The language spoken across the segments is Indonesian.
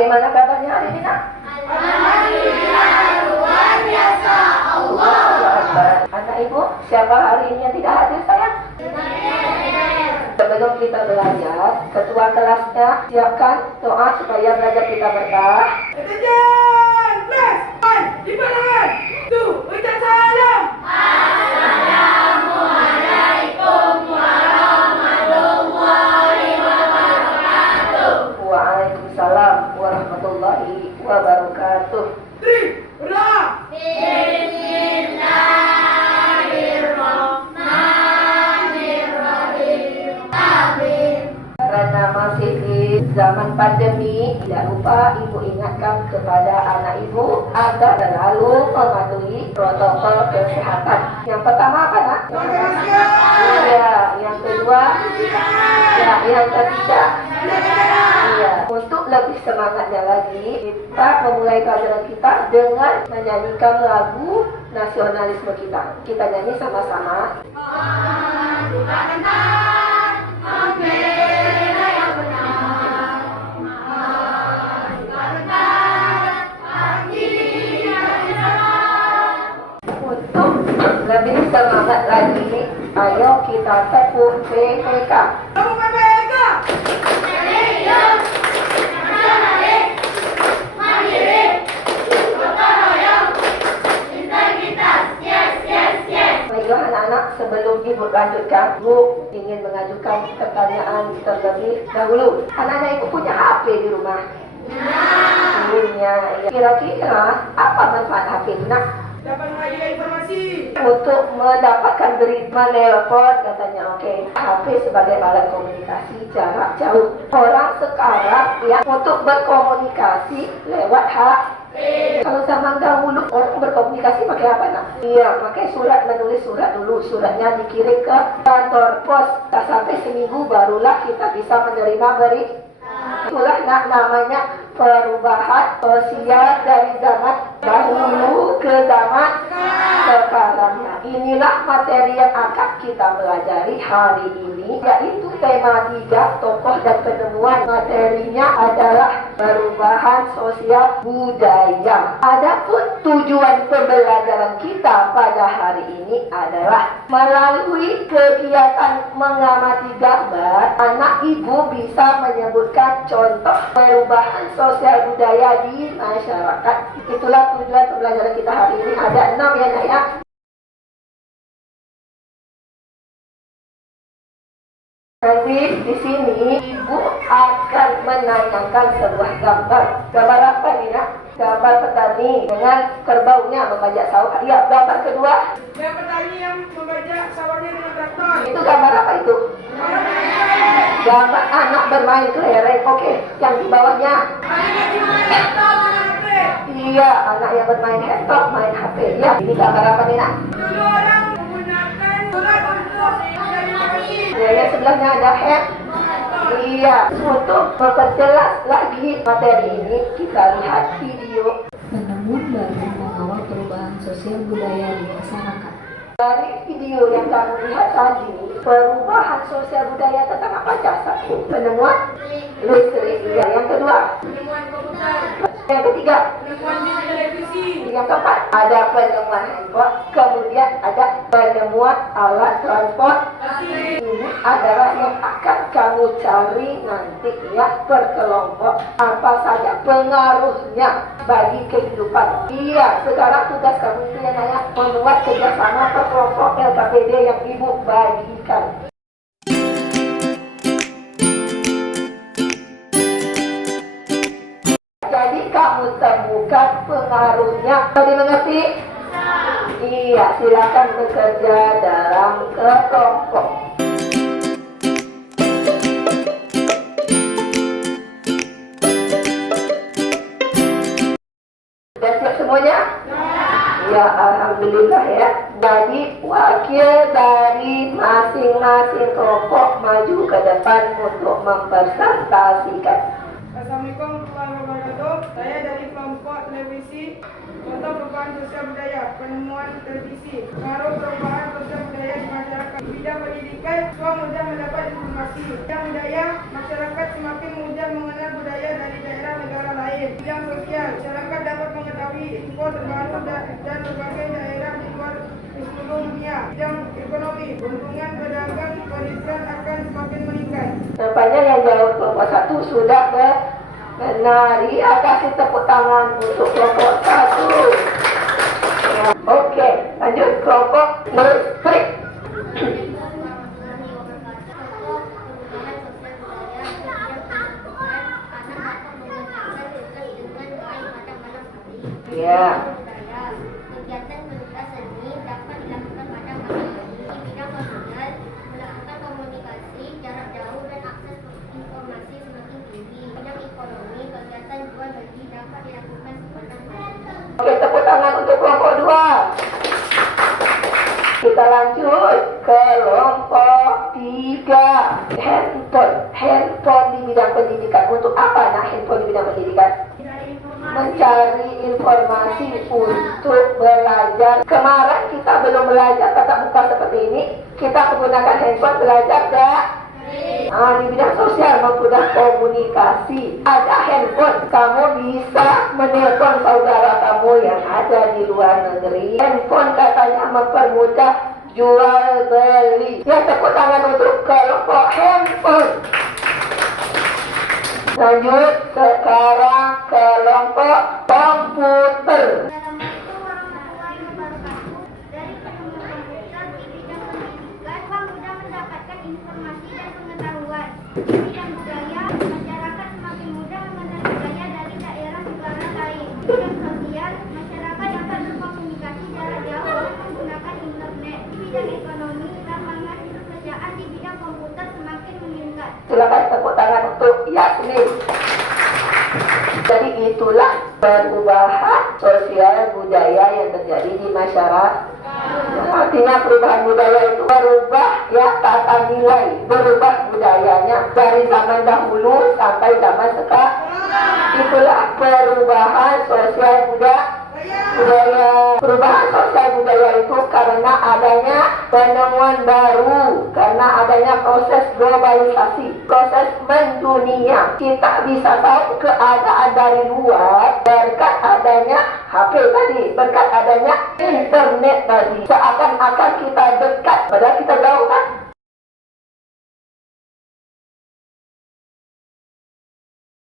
Bagaimana kabarnya hari ini, Nak? Alhamdulillah luar biasa. Allahu Akbar. Anak Ibu, siapa hari ini yang tidak hadir, sayang? Sebelum kita belajar, ketua kelasnya siapkan doa supaya belajar kita berkah. Attention! Class! 1. Di pandangan. 2. Ucap salam. Assalamualaikum warahmatullahi wabarakatuh. Waalaikumsalam warahmatullahi wabarakatuh. 3. Berdoa. Bismillahirrahmanirrahim. Amin. Karena masih di zaman pandemi, tidak lupa Ibu ingatkan kepada anak Ibu agar selalu mematuhi protokol kesehatan. Yang pertama apa, Nak? Iya. Yang kedua? Ya. Yang ketiga? Iya. Untuk lebih semangatnya lagi, kita memulai pelajaran kita dengan menyanyikan lagu nasionalisme kita. Kita nyanyi sama-sama. Untuk lebih semangat lagi, ayo kita tepuk PPK. Kamu PPK. Serius, nasionalis, mandiri, gotong royong, integritas. Yes, yes, yes. Baiklah anak-anak, sebelum Ibu lanjutkan, Ibu ingin mengajukan pertanyaan terlebih dahulu. Anak-anak Ibu punya HP di rumah? Punya. Kira-kira apa manfaat HP ini, Nak? Dapat mengajukan informasi. Untuk mendapatkan berita, menelpon katanya, oke. HP sebagai alat komunikasi jarak jauh. Orang sekarang ya untuk berkomunikasi lewat HP. Kalau zaman dahulu orang berkomunikasi pakai apa, Nak? Iya, pakai surat, menulis surat dulu. Suratnya dikirim ke kantor pos. Tak sampai seminggu barulah kita bisa menerima berita. Itulah namanya perubahan sosial dari zaman dahulu ke zaman sekarang. Inilah materi yang akan kita pelajari hari ini, yaitu tema 3, tokoh dan penemuan. Materinya adalah perubahan sosial budaya. Adapun tujuan pembelajaran kita pada hari ini adalah melalui kegiatan mengamati gambar, anak Ibu bisa menyebutkan contoh perubahan sosial budaya di masyarakat. Itulah tujuan pembelajaran kita hari ini. Ada 6 ya, Nak ya. Nanti di sini Ibu akan menanyakan sebuah gambar. Gambar apa ini, Nak? Gambar petani dengan kerbaunya membajak sawah. Ya, gambar kedua. Yang petani yang membajak sawahnya dengan traktor. Itu gambar apa itu? Gambar anak bermain kelereng. Oke, yang di bawahnya. Iya, anak yang bermain laptop, main HP. Ya, ini gambar apa nih, Nak? Dulu orang menggunakan surat untuk informasi. Ya, yang sebelahnya ada hand. Iya, untuk memperjelas lagi materi ini, kita lihat video Penemuan baru mengawal perubahan sosial budaya di masyarakat. dari video yang kamu lihat tadi. Perubahan sosial budaya tentang apa, Jasa? Penemuan listrik. Ya, yang kedua. Penemuan komputer. Yang ketiga. Penemuan di televisi. Yang keempat, ada penemuan handphone. Kemudian ada penemuan alat transport. Ini adalah yang akan kamu cari nanti ya, per kelompok. Apa saja pengaruhnya bagi kehidupan. Iya, sekarang tugas kamu itu yang hanya membuat kerjasama per kelompok LKPD yang Ibu bagikan. Jadi kamu temukan pengaruhnya. Sudah dimengerti? Iya, silakan bekerja dalam kelompok. Sudah siap semuanya? Ya, alhamdulillah ya. Jadi wakil dari masing-masing kelompok maju ke depan untuk mempresentasikan. Assalamualaikum warahmatullahi wabarakatuh. Saya dari kelompok televisi. Contoh perubahan sosial budaya, penemuan televisi, pengaruh perubahan sosial budaya di masyarakat. Di bidang pendidikan, siswa mudah mendapat informasi. Bidang budaya, masyarakat semakin mudah mengenal budaya dari daerah negara lain. Bidang sosial, masyarakat dapat mengetahui info terbaru dan berbagai daerah di luar di seluruh dunia. Bidang ekonomi, keuntungan pedagang perintilan akan semakin meningkat. Nampaknya yang jawab kelompok 1 sudah benar. Ya, kasih tepuk tangan untuk kelompok 1. Oke, lanjut kelompok listrik. Ya. Kegiatan berupa seni dapat dilakukan pada masa ini. Di bidang sosial, melakukan komunikasi jarak jauh dan akses informasi semakin tinggi. Bidang ekonomi, kegiatan jual beli dapat dilakukan sepanjang hari. Oke, tepuk tangan untuk kelompok 2. Kita lanjut ke kelompok 3. Handphone di bidang pendidikan. Untuk apa nak handphone di bidang pendidikan? Mencari informasi untuk belajar. Kemarin kita belum belajar tatap muka seperti ini. Kita menggunakan handphone belajar di bidang sosial maupun komunikasi. Ada handphone, kamu bisa menelpon saudara kamu yang ada di luar negeri. Handphone katanya mempermudah jual beli. Ya, tepuk tangan untuk kelompok handphone. Lanjut sekarang kelompok komputer. Assalamualaikum warahmatullahi wabarakatuh. Dari penemuan komputer di bidang pendidikan, mudah mendapatkan informasi dan pengetahuan. Di bidang budaya, masyarakat semakin mudah mengenal budaya dari daerah negara lain. Di bidang sosial, masyarakat dapat berkomunikasi jarak jauh dengan menggunakan internet. Di bidang ekonomi, lapangan pekerjaan di bidang komputer semakin meningkat. Silakan tepuk tangan untuk Yasmin. Jadi itulah perubahan sosial budaya yang terjadi di masyarakat. Artinya perubahan budaya itu berubah ya tata nilai, berubah budayanya dari zaman dahulu sampai zaman sekarang. Itulah perubahan sosial budaya. Perubahan sosial budaya itu karena adanya penemuan baru, karena adanya proses globalisasi, proses mendunia. Kita bisa tahu keadaan dari luar berkat adanya HP tadi, berkat adanya internet tadi. Seakan-akan kita dekat, padahal kita jauh kan?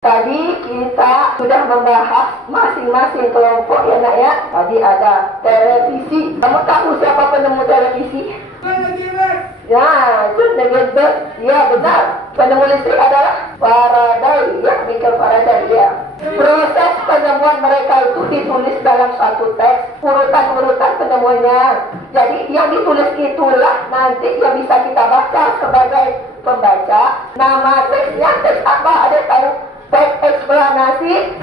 Tadi kita sudah membahas masing-masing kelompok ya nak ya. Tadi ada televisi. Kamu tahu siapa penemu televisi? Ya, John Legend. Ya benar. Penemu listrik adalah Faraday. Ya, Michael Faraday ya. Proses penemuan mereka itu ditulis dalam satu teks, urutan-urutan penemuannya. Jadi yang ditulis itulah nanti yang bisa kita baca sebagai pembaca. Nama teksnya teks apa? Ada tahu? Teks eksplanasi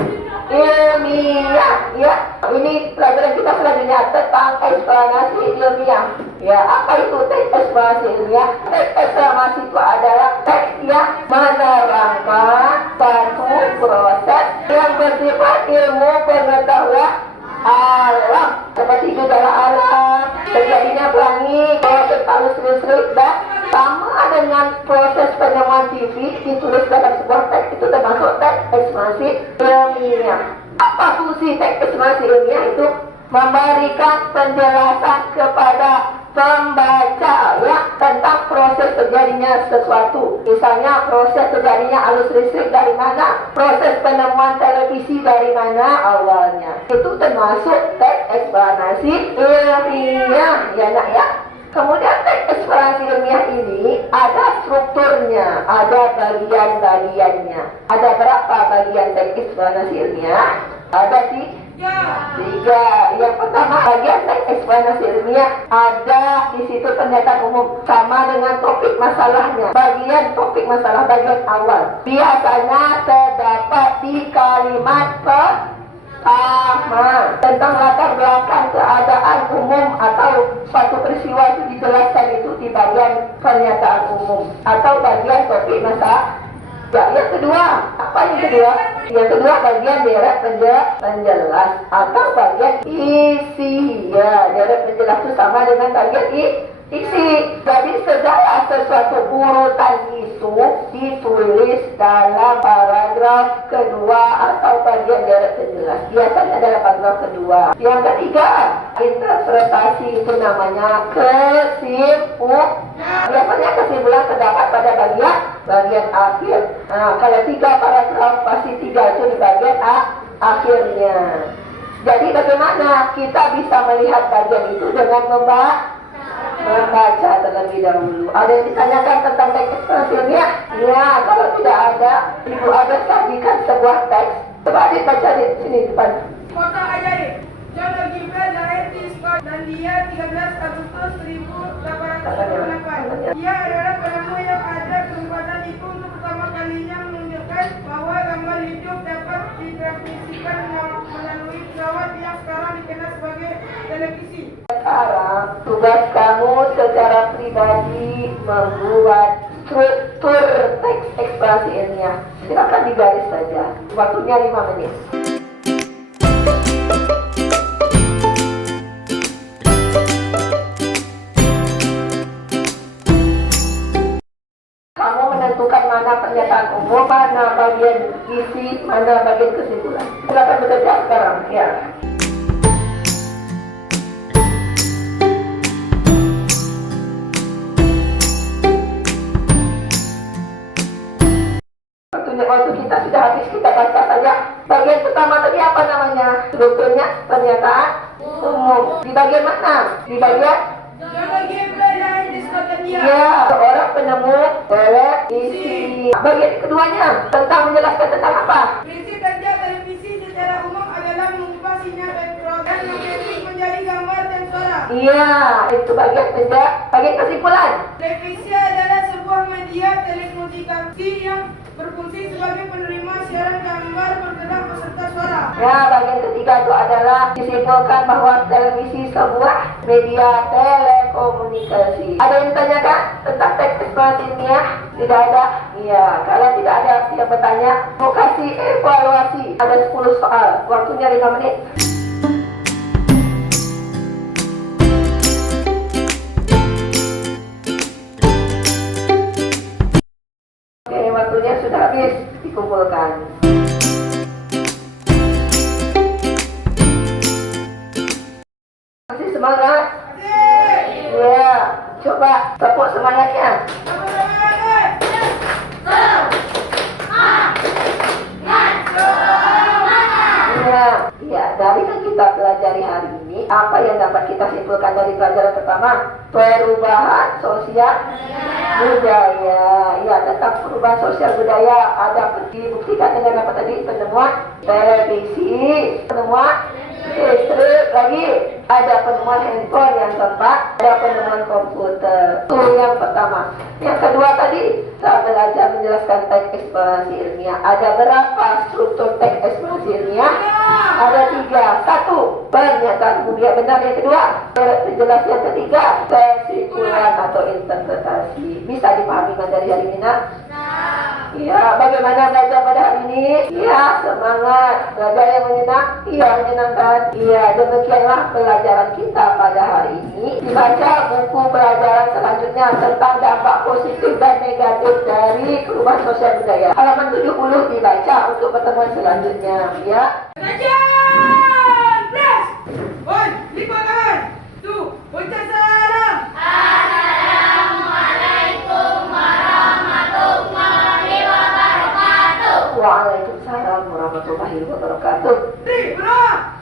ilmiah, ya. Ini pelajaran kita selanjutnya tentang eksplanasi ilmiah. Ya, apa itu teks eksplanasi ilmiah? Teks eksplanasi itu adalah teks yang menerangkan satu proses yang bersifat ilmu pengetahuan alam, seperti gejala alam, terjadinya pelangi, proses halus listrik, dan sama dengan proses penemuan TV ditulis dalam sebuah teks, itu termasuk teks eksplanasi ilmiah. Apa fungsi teks eksplanasi ilmiah? Itu memberikan penjelasan kepada pembaca ya tentang proses terjadinya sesuatu. Misalnya proses terjadinya arus listrik dari mana, proses penemuan televisi dari mana awalnya. Itu termasuk teks eksplanasi ilmiah ya nak ya. Kemudian teks eksplanasi ilmiah ini ada strukturnya, ada bagian-bagiannya. Ada berapa bagian teks eksplanasi ilmiah? Ada tiga. Yang pertama, bagian teks eksplanasi ilmiah ada di situ pernyataan umum sama dengan topik masalahnya. Bagian topik masalah bagian awal biasanya terdapat di kalimat pertama tentang latar belakang keadaan umum atau suatu peristiwa itu dijelaskan itu di bagian pernyataan umum atau bagian topik masalah. Ya, yang kedua, apa yang kedua? Yang kedua bagian deret penjelas atau bagian isi. Ya, deret penjelas itu sama dengan bagian isi. Jadi segala sesuatu urutan isu ditulis dalam paragraf kedua atau bagian deret penjelas. Biasanya dalam paragraf kedua. Yang ketiga, interpretasi itu namanya kesimpulan. Biasanya kesimpulan terdapat pada bagian akhir. Nah, kalau 3 paragraf pasti 3 itu di bagian akhirnya. Jadi bagaimana kita bisa melihat bagian itu dengan membaca terlebih dahulu. Ada yang ditanyakan tentang teks ekspresinya? Ya, kalau tidak ada, Ibu ada sajikan sebuah teks. Coba adik baca di sini depan. Kota ajaib. John Gibran lahir di Scotland dan dia 13 Agustus 1898. Dia adalah penemu yang ada kesempatan itu untuk pertama kalinya menunjukkan bahwa gambar hidup dapat ditransmisikan melalui pesawat yang sekarang dikenal sebagai televisi. Sekarang tugas kamu secara pribadi membuat struktur teks ekspresi ilmiah. Silakan digaris saja. Waktunya 5 menit. Kamu menentukan mana pernyataan umum, mana bagian isi, mana bagian kesimpulan. Silakan bekerja sekarang. Ya. Waktu kita sudah habis, kita baca saja. Bagian pertama tadi apa namanya? Strukturnya pernyataan umum. Di bagian mana? Di bagian John Gibran lahir di Scotland. ya, seorang penemu deret isi. Bagian keduanya tentang menjelaskan tentang apa? Prinsip kerja televisi secara umum adalah mengubah sinyal elektron dan magnetik menjadi gambar dan suara. Iya, itu bagian kesimpulan. Televisi adalah sebuah media telekomunikasi yang berfungsi sebagai penerima siaran gambar bergerak beserta suara. Ya, bagian ketiga itu adalah disimpulkan bahwa televisi sebuah media telekomunikasi. Ada yang ditanyakan tentang teks ekspresi ilmiah? Tidak ada? Iya, kalau tidak ada yang bertanya, mau kasih evaluasi. Ada 10 soal, waktunya 5 menit. Oke, waktunya sudah habis, dikumpulkan. Masih semangat? Iya, coba tepuk semangatnya. Iya, dari yang kita pelajari hari ini, apa yang dapat kita simpulkan dari pelajaran pertama? Perubahan sosial budaya. Ya, tentang perubahan sosial budaya ada dibuktikan dengan apa tadi? Penemuan televisi, penemuan listrik, lagi ada penemuan handphone yang keempat, ada penemuan komputer. Itu yang pertama. Yang kedua tadi, saya belajar menjelaskan teks ekspresi ilmiah. Ada berapa struktur teks ekspresi ilmiah? Ada 3. 1, pernyataan umum yang benar. Yang kedua, penjelasan. Yang ketiga, kesimpulan atau interpretasi. Bisa dipahami materi hari ini, nak? Iya, bagaimana belajar pada hari ini? Iya, semangat. Belajar yang iya, menyenangkan. Iya, demikianlah pelajaran kita pada hari ini. Dibaca buku pelajaran selanjutnya tentang dampak positif dan negatif dari perubahan sosial budaya. Halaman 70 dibaca untuk pertemuan selanjutnya. Ya. Kajian press. 1, lipat tangan. 2, ucap salam. Waalaikumsalam warahmatullahi wabarakatuh. 3, berdoa.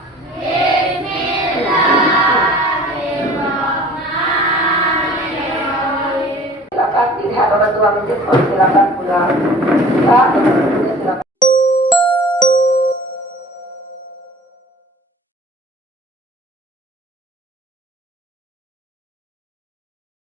Silakan dilihat orang tua menjemput, silakan pulang.